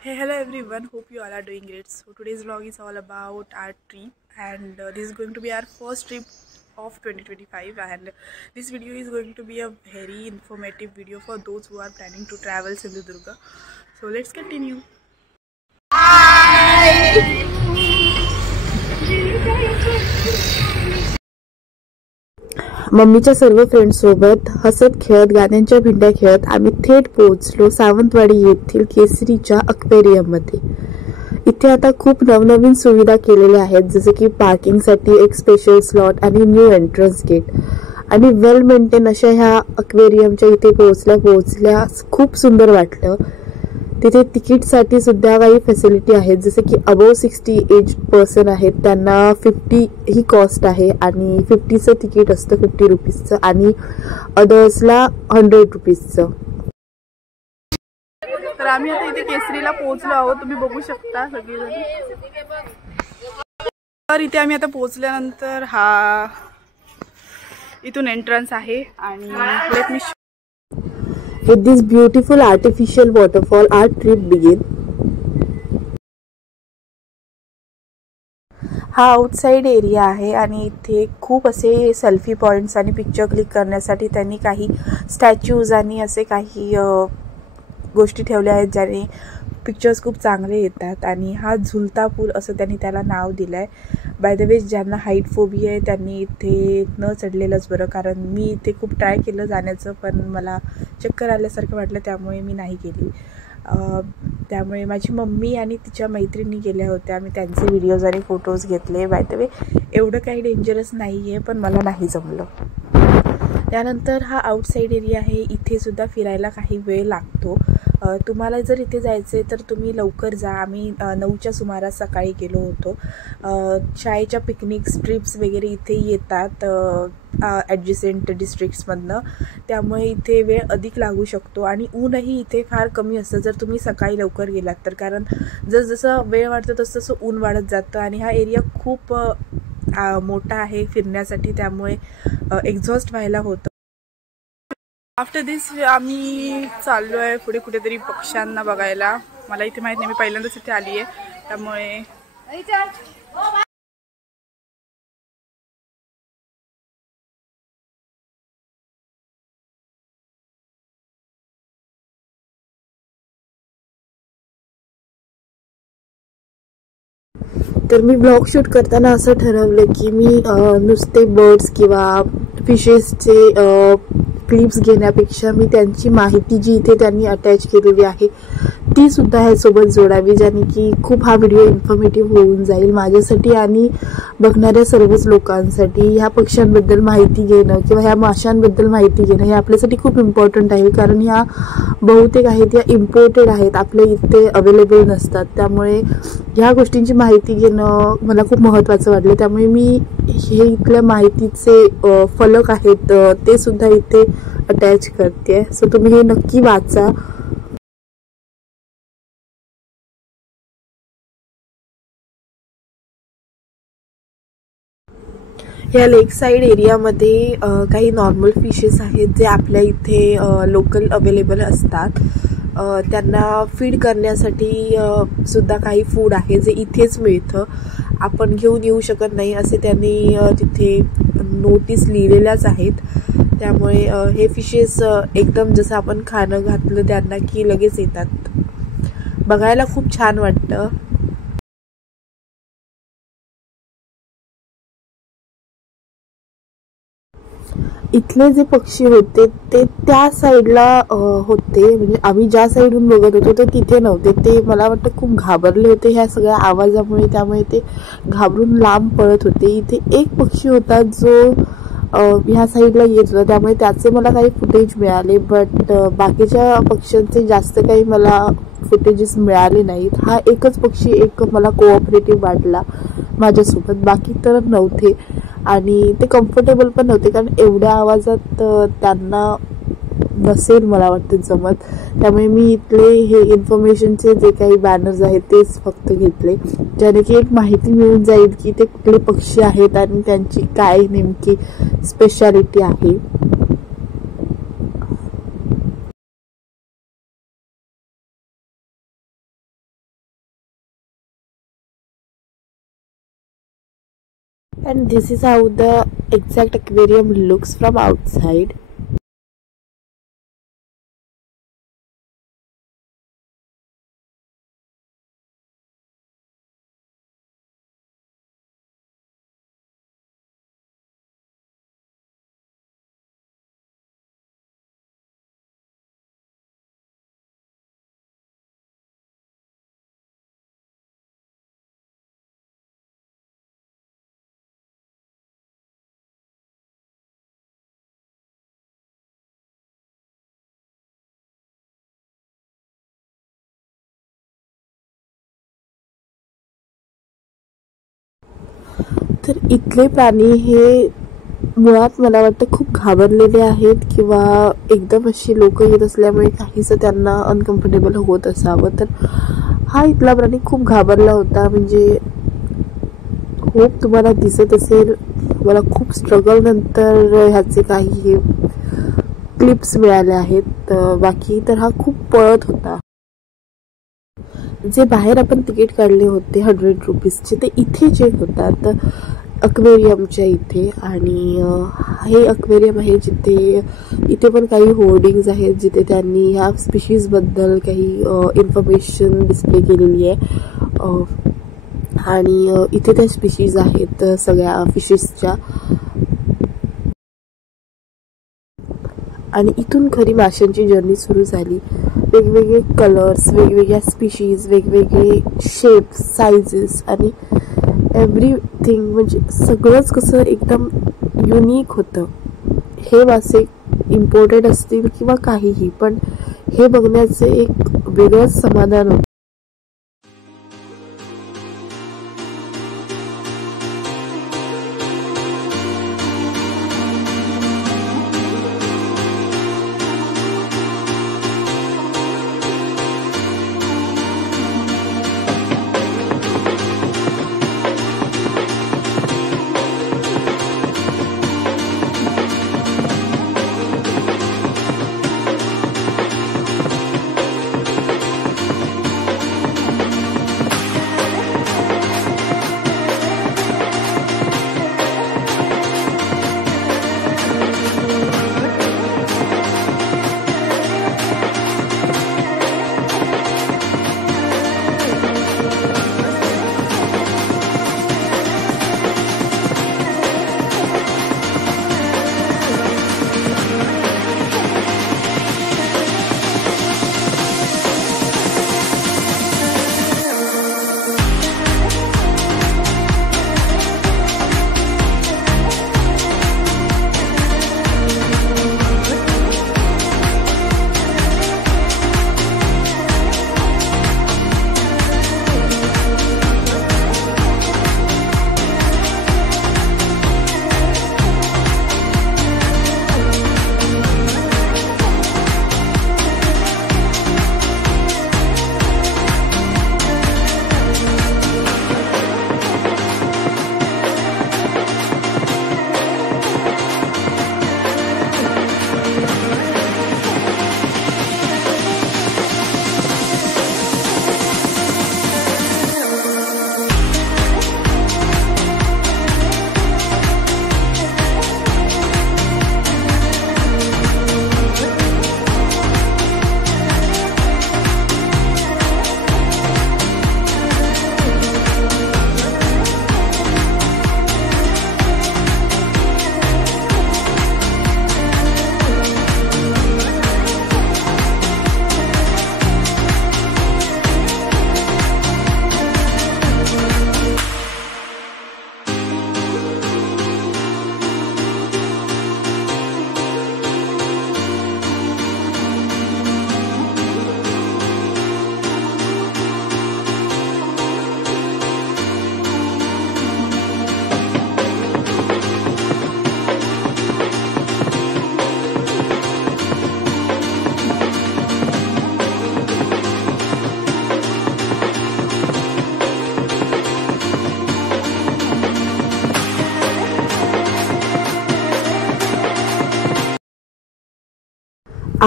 Hey, hello everyone. Hope you all are doing great. So today's vlog is all about our trip, and this is going to be our first trip of 2025. And this video is going to be a very informative video for those who are planning to travel Sindhudurga. So let's continue. मम्मीच्या सर्व friends सोबत हसत खेळत गाण्यांच्या भिंड्या खेळत आम्ही थेट पोहोचलो सावंतवाडी येथील केसरीच्या अक्वेरियम मध्ये। इथे आता खूप नवनवीन सुविधा केलेल्या आहेत, जसे की पार्किंग साठी एक स्पेशल स्लॉट आणि न्यू एंट्रन्स गेट आणि वेल मेंटेन अशा ह्या अक्वेरियमच्या इथे पोहोचल्या खूप सुंदर वाटलं। तिथे तिकीट साठी सुद्धा काही फॅसिलिटी आहेत, जसे की अबव 60 एज पर्सन आहेत त्यांना 50 ही कॉस्ट आहे आणि 50चं तिकीट असतं 50 रुपीजचं आणि अदर्सला 100 रुपीजचं। तर आम्ही आता इथे केसरीला पोहोचलो आहोत, तुम्ही बघू शकता सगळेजण। तर इथे आम्ही आता पोहोचल्यानंतर हा इथून एंट्रन्स आहे आणि let me With this beautiful artificial waterfall, our trip begin. हा आउटसाइड एरिया आहे आणि इथे खूप असे सेल्फी पॉइंट्स आणि पिक्चर क्लिक करण्यासाठी त्यांनी काही स्टॅच्यूज आणि असे काही गोष्टी ठेवल्या आहेत ज्याने पिक्चर्स खूप चांगले येतात। आणि हा झुलता पूल असं त्यांनी त्याला नाव दिलंय। बाय द वे, ज्यांना हाईट फोबिया आहे त्यांनी इथे न चढलेलंच बरं, कारण मी इथे खूप ट्राय केलं जाण्याचं पण मला चक्कर आल्यासारखं वाटलं, त्यामुळे मी नाही गेली। त्यामुळे माझी मम्मी आणि तिच्या मैत्रिणी गेल्या होत्या, आम्ही त्यांचे व्हिडिओज आणि फोटोज घेतले। बाय द वे, एवढं काही डेंजरस नाही आहे पण मला नाही जमलं। त्यानंतर हा आउटसाइड एरिया आहे, इथे सुद्धा फिरायला काही वेळ लागतो। तुम्हाला जर इथे जायचे तर तुम्ही लवकर जा। आम्ही 9च्या सुमारास सकाळी गेलो होतो। शाळेच्या पिकनिक्स ट्रिप्स वगैरे इथे येतात ॲडजसेंट डिस्ट्रिक्ट्समधनं, त्यामुळे इथे वेळ अधिक लागू शकतो आणि ऊनही इथे फार कमी असतं जर तुम्ही सकाळी लवकर गेलात तर, कारण जसं वेळ वाढतं तसं ऊन वाढत जातं आणि हा एरिया खूप मोठा आहे फिरण्यासाठी, त्यामुळे एक्झॉस्ट व्हायला होतं। आफ्टर दिस आम्ही चाललो आहे पुढे कुठेतरी पक्ष्यांना बघायला। मला इथे माहीत नाही, मी पहिल्यांदाच इथे आली आहे, त्यामुळे तर मी ब्लॉग शूट करताना असं ठरवलं की मी नुसते बर्ड्स किंवा फिशेसचे क्लिप्स घेण्यापेक्षा मी त्यांची माहिती जी इथे त्यांनी अटॅच केलेली आहे ती सुद्धा ह्यासोबत जोडावी, ज्याने की खूप हा व्हिडिओ इन्फॉर्मेटिव्ह होऊन जाईल माझ्यासाठी आणि बघणाऱ्या सर्वच लोकांसाठी। ह्या पक्ष्यांबद्दल माहिती घेणं किंवा ह्या माशांबद्दल माहिती घेणं हे आपल्यासाठी खूप इम्पॉर्टंट आहे, कारण ह्या बहुतेक आहेत या इम्पोर्टेड आहेत, आपल्या इथे अवेलेबल नसतात। त्यामुळे ह्या गोष्टींची माहिती घेणं मला खूप महत्त्वाचं वाटलं, त्यामुळे मी हे इथल्या माहितीचे फलक आहेत ते सुद्धा इथे अटॅच करते। सो तुम्ही हे नक्की वाचा। या लेक साईड एरियामध्ये काही नॉर्मल फिशेस आहेत जे आपल्या इथे लोकल अवेलेबल असतात। त्यांना फीड करण्यासाठी सुद्धा काही फूड आहे जे इथेच मिळतं, आपण घेऊन येऊ शकत नाही असे त्यांनी तिथे नोटीस लिहिलेल्याच आहेत। त्यामुळे हे फिशेस एकदम जसं आपण खाणं घातलं त्यांना की लगेच येतात, बघायला खूप छान वाटतं। इथले जे पक्षी होते ते त्या साईडला होते, म्हणजे आम्ही ज्या साईडून बघत होतो ते तिथे नव्हते। ते मला वाटतं खूप घाबरले होते ह्या सगळ्या आवाजामुळे, त्यामुळे ते घाबरून लांब पळत होते। इथे एक पक्षी होता जो ह्या साईडला येत होता, त्यामुळे त्याचे मला काही फुटेज मिळाले, बट बाकीच्या पक्ष्यांचे जास्त काही मला फुटेजेस मिळाले नाहीत। हा एकच पक्षी एक मला कोऑपरेटिव्ह वाटला माझ्यासोबत, बाकी तर नव्हते आणि ते कम्फर्टेबल पण नव्हते, कारण एवढ्या आवाजात त्यांना नसेल मला वाटतं जमत। त्यामुळे मी इथले हे इन्फॉर्मेशनचे जे काही बॅनर्स आहेत तेच फक्त घेतले, ज्याने की एक माहिती मिळून जाईल की ते कुठले पक्षी आहेत आणि त्यांची काय नेमकी स्पेशालिटी आहे। And this is how the exact aquarium looks from outside. तर इथले प्राणी हे मुळात मला वाटतं खूप घाबरलेले आहेत किंवा एकदम अशी लोक येत असल्यामुळे काहीसं त्यांना अनकम्फर्टेबल होत असावं. तर हा इथला प्राणी खूप घाबरला होता. म्हणजे होप तुम्हाला दिसत असेल, मला खूप स्ट्रगल नंतर ह्याचे काही क्लिप्स मिळाले आहेत. बाकी तर हा खूप पळत होता. जे बाहेर आपण तिकीट काढले होते 100 रुपीजचे, ते इथे चेक होतात अक्वेरियमच्या इथे. आणि हे अक्वेरियम आहे जिथे इथे पण काही होर्डिंग्स आहेत जिथे त्यांनी ह्या स्पीशीजबद्दल काही इन्फॉर्मेशन डिस्प्ले केलेली आहे. आणि इथे त्या स्पीशीज आहेत सगळ्या फिशेसच्या. आणि इथून खरी माशांची जर्नी सुरू झाली. वेगवेगळे कलर्स, वेगवेगळ्या स्पीशीज, वेगवेगळे शेप्स, सायझेस आणि एव्हरीथिंग, म्हणजे सगळंच कसं एकदम युनिक होतं. हे मासे इम्पोर्टेड असतील किंवा काहीही, पण हे बघण्याचं एक वेगळंच समाधान होतं.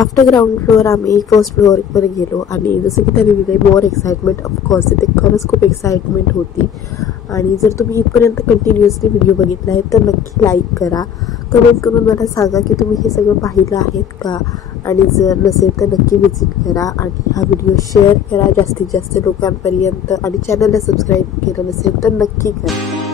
आफ्टर ग्राउंड फ्लोअर आम्ही फर्स्ट फ्लोअरवर गेलो आणि जसं की त्यांनी दिलं मोर एक्साइटमेंट ऑफकोर्स इथे खरंच खूप एक्साइटमेंट होती. आणि जर तुम्ही इथपर्यंत कंटिन्युअसली व्हिडिओ बघितला आहे तर नक्की लाईक करा, कमेंट करून मला सांगा की तुम्ही हे सगळं पाहिलं आहेत का, आणि जर नसेल तर नक्की विजिट करा आणि हा व्हिडिओ शेअर करा जास्तीत जास्त लोकांपर्यंत, आणि चॅनलला सबस्क्राईब केलं नसेल तर नक्की करा.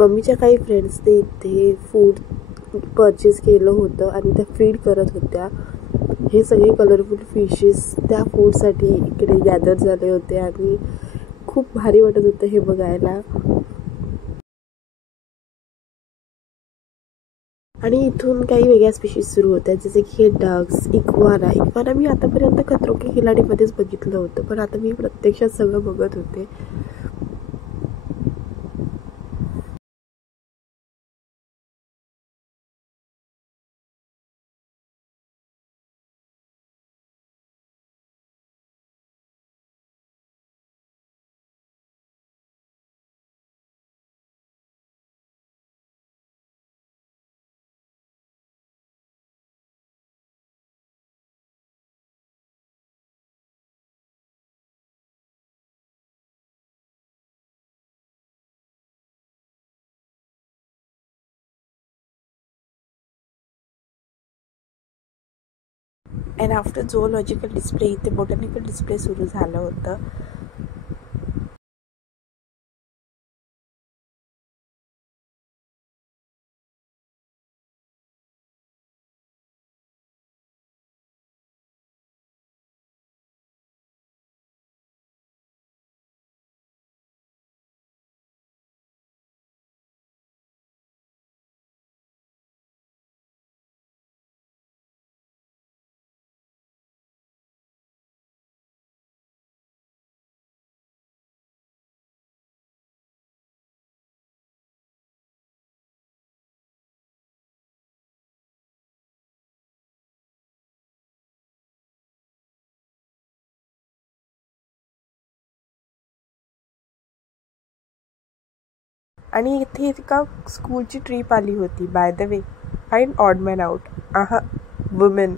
मम्मीच्या काही फ्रेंड्सने इथे फूड परचेस केलं होतं आणि त्या फीड करत होत्या. हे सगळे कलरफुल फिशेस त्या फूडसाठी इकडे गॅदर झाले होते आणि खूप भारी वाटत होतं हे बघायला. आणि इथून काही वेगळ्या स्पीशीज सुरू होत्या, जसे की हे डक्स, इक्वाना मी आतापर्यंत खतरों के खिलाडीमध्येच बघितलं होतं, पण आता मी प्रत्यक्षात सगळं बघत होते. अँड आफ्टर झोलॉजिकल डिस्प्ले इथे बॉटॅनिकल डिस्प्ले सुरू झालं होतं. आणि इथे एका स्कूलची ट्रीप आली होती. By the way, find odd man out. Women.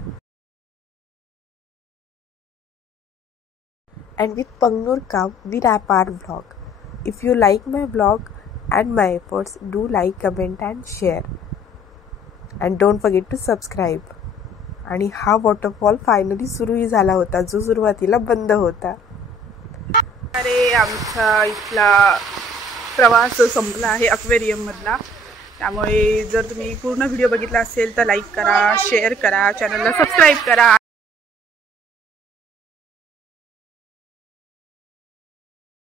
And with Pangnur Kav, we wrap our vlog. If you like my vlog, and my efforts, do like, comment and share. And don't forget to subscribe. आणि हा waterfall finally सुरूही झाला होता, जो सुरुवातीला बंद होता. अरे आमचा इथला प्रवास संपला आहे अक्वेरियम मधला. त्यामुळे जर तुम्ही पूर्ण व्हिडिओ बघितला असेल तर लाईक करा, शेअर करा, चॅनलला सबस्क्राईब करा.